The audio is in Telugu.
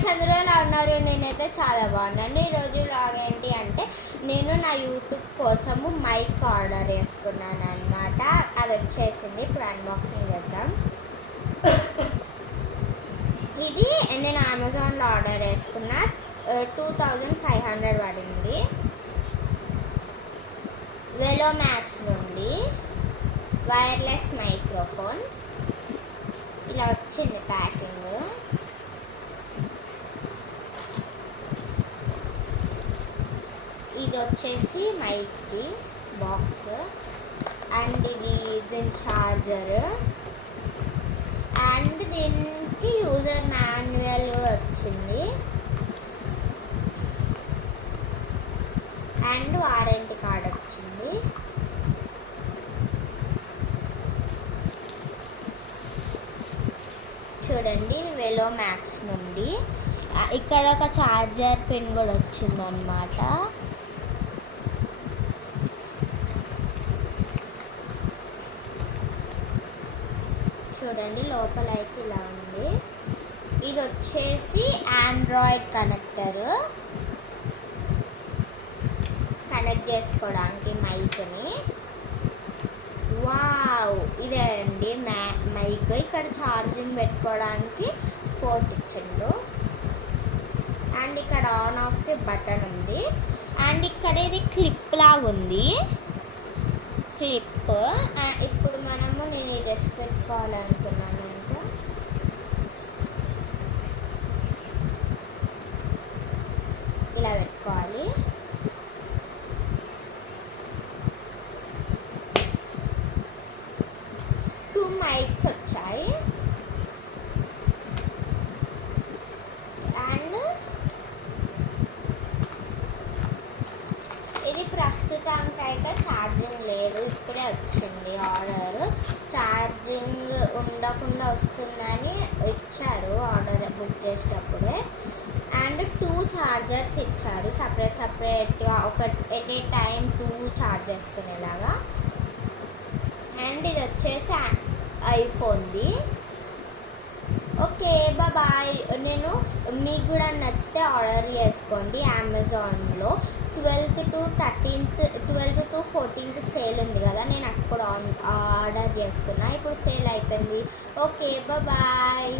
ఫ్రెండ్స్ అందరూ ఎలా ఉన్నారు? నేనైతే చాలా బాగున్నాను. ఈరోజు వ్లాగ్ ఏంటి అంటే నేను నా యూట్యూబ్ కోసము మైక్ ఆర్డర్ చేసుకున్నాను అనమాట. అది వచ్చేసింది. ఇప్పుడు అన్బాక్సింగ్ చేద్దాం. ఇది నేను అమెజాన్లో ఆర్డర్ చేసుకున్న 2500 పడింది. వెలోమాక్స్ నుండి వైర్లెస్ మైక్రోఫోన్ ఇలా వచ్చింది ప్యాకింగ్. ఇది వచ్చేసి మైక్ది బాక్స్ అండ్ ఇది దీని ఛార్జర్ అండ్ దీనికి యూజర్ మాన్యువల్ కూడా వచ్చింది అండ్ వారంటీ కార్డ్ వచ్చింది. చూడండి, ఇది వెలోమాక్స్ నుండి. ఇక్కడ ఒక ఛార్జర్ పిన్ కూడా వచ్చింది అన్నమాట. చూడండి, లోపల అయితే ఇలా ఉంది. ఇది వచ్చేసి ఆండ్రాయిడ్ కనెక్టర్, కనెక్ట్ చేసుకోవడానికి మైక్ని. వావ్, ఇదే అండి మైక్. ఇక్కడ ఛార్జింగ్ పెట్టుకోవడానికి పోర్ట్ ఇచ్చిండు అండ్ ఇక్కడ ఆన్ ఆఫ్కి బటన్ ఉంది అండ్ ఇక్కడ ఇది క్లిప్ లాగా ఉంది. క్లిప్ ఇప్పుడు మనము నేను ఈ డ్రెస్ పెట్టుకోవాలనుకున్నాను అంటే ఇలా పెట్టుకోవాలి. టూ మైక్స్ వచ్చాయి అండ్ ఇది ప్రస్తుతానికి అయితే ఛార్జింగ్ లేదు. ఇప్పుడే వచ్చింది ఆర్డర్. ఛార్జింగ్ ఉండకుండా వస్తుందని ఇచ్చారు ఆర్డర్ బుక్ చేసేటప్పుడే. అండ్ 2 ఛార్జర్స్ ఇచ్చారు సపరేట్గా, ఒక ఎట్ ఏ టైం 2 ఛార్జ్ చేసుకునేలాగా. అండ్ ఇది వచ్చేసి ఐఫోన్ది. Okay, bye. నేను మీకు కూడా నచ్చితే ఆర్డర్ చేసుకోండి. అమెజాన్లో 12th to 14th సేల్ ఉంది కదా, నేను అప్పుడు ఆర్డర్ చేసుకున్నా. ఇప్పుడు సేల్ అయిపోయింది. Okay, bye.